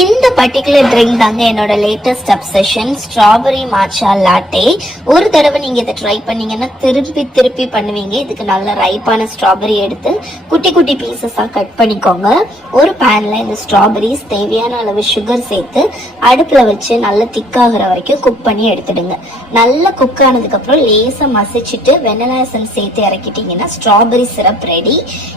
இந்த particular drink தாங்க என்னோட latest obsession strawberry matcha latte ஒரு தடவை நீங்க இதை ட்ரை பண்ணீங்கன்னா திருப்பி திருப்பி பண்ணுவீங்க. இதுக்கு நல்ல ரைப்பான ஸ்ட்ராபெரி எடுத்து குட்டி குட்டி பீசஸா கட் பண்ணிக்கோங்க. ஒரு பேன்ல இந்த ஸ்ட்ராபெரிஸ் தேவையான அளவு சுகர் சேர்த்து அடுப்புல வச்சு நல்லா திக்காகிற வரைக்கும் குக் பண்ணி எடுத்துடுங்க. நல்லா குக் ஆனதுக்கு அப்புறம் லேசா மசிச்சுட்டு வெனிலா எசன்ஸ் சேர்த்து இறக்கிட்டீங்கன்னா ஸ்ட்ராபெரி சிரப் ரெடி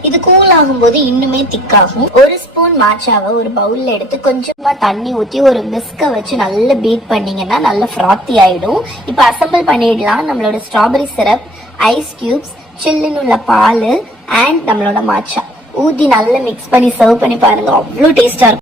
இது கூல் ஆகும்போது இன்னுமே திக்காகும் ஒரு ஸ்பூன் மாச்சாவை ஒரு பவுல்ல எடுத்து கொஞ்சம் தண்ணி ஊற்றி ஒரு மிஸ்க வச்சு நல்லா பீட் பண்ணிங்கன்னா நல்லா ஃப்ராத்தி ஆயிடும். இப்போ அசம்பிள் பண்ணிடலாம். நம்மளோட ஸ்ட்ராபெரி சிரப் ஐஸ் கியூப்ஸ் சில்லுன்னு உள்ள பால் அண்ட் நம்மளோட மாச்சா ஊற்றி நல்லா மிக்ஸ் பண்ணி சர்வ் பண்ணி பாருங்க. அவ்வளோ டேஸ்டா இருக்கும்.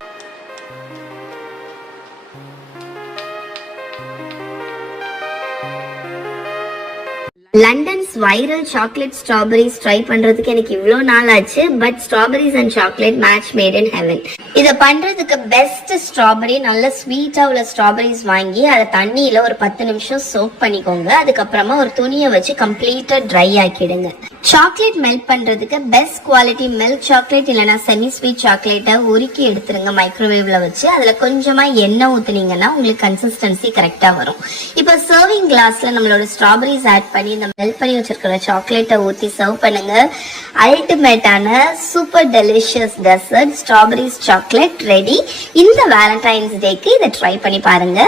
London viral chocolate strawberries try பண்றதுக்கு எனக்கு இவ்வளோ நாள் ஆச்சு but strawberries and chocolate match made in heaven இதை பண்றதுக்கு பெஸ்ட் ஸ்ட்ராபெரி நல்ல ஸ்வீட்டா உள்ள ஸ்ட்ராபெரிஸ் வாங்கி அதை தண்ணியில ஒரு பத்து நிமிஷம் சோப் பண்ணிக்கோங்க. அதுக்கப்புறமா ஒரு துணியை வச்சு கம்ப்ளீட்டா ட்ரை ஆக்கிடுங்க. சாக்லேட் மெல்ட் பண்றதுக்கு பெஸ்ட் குவாலிட்டி மில்க் சாக்லேட் இல்லைனா செமி ஸ்வீட் சாக்லேட்டை உருக்கி எடுத்துருங்க மைக்ரோவேவ்ல வச்சு. அதுல கொஞ்சமா எண்ணெய் ஊத்துனீங்கன்னா உங்களுக்கு கன்சிஸ்டன்சி கரெக்டா வரும். இப்போ சர்விங் கிளாஸ்ல நம்மளோட ஸ்ட்ராபெரிஸ் ஆட் பண்ணி இந்த மெல்ட் பண்ணி வச்சிருக்கிற சாக்லேட்டை ஊத்தி சர்வ் பண்ணுங்க. அல்டிமேட்டான super delicious dessert strawberries chocolate ready இந்த வேலண்டைன்ஸ் டேக்கு இதை ட்ரை பண்ணி பாருங்க.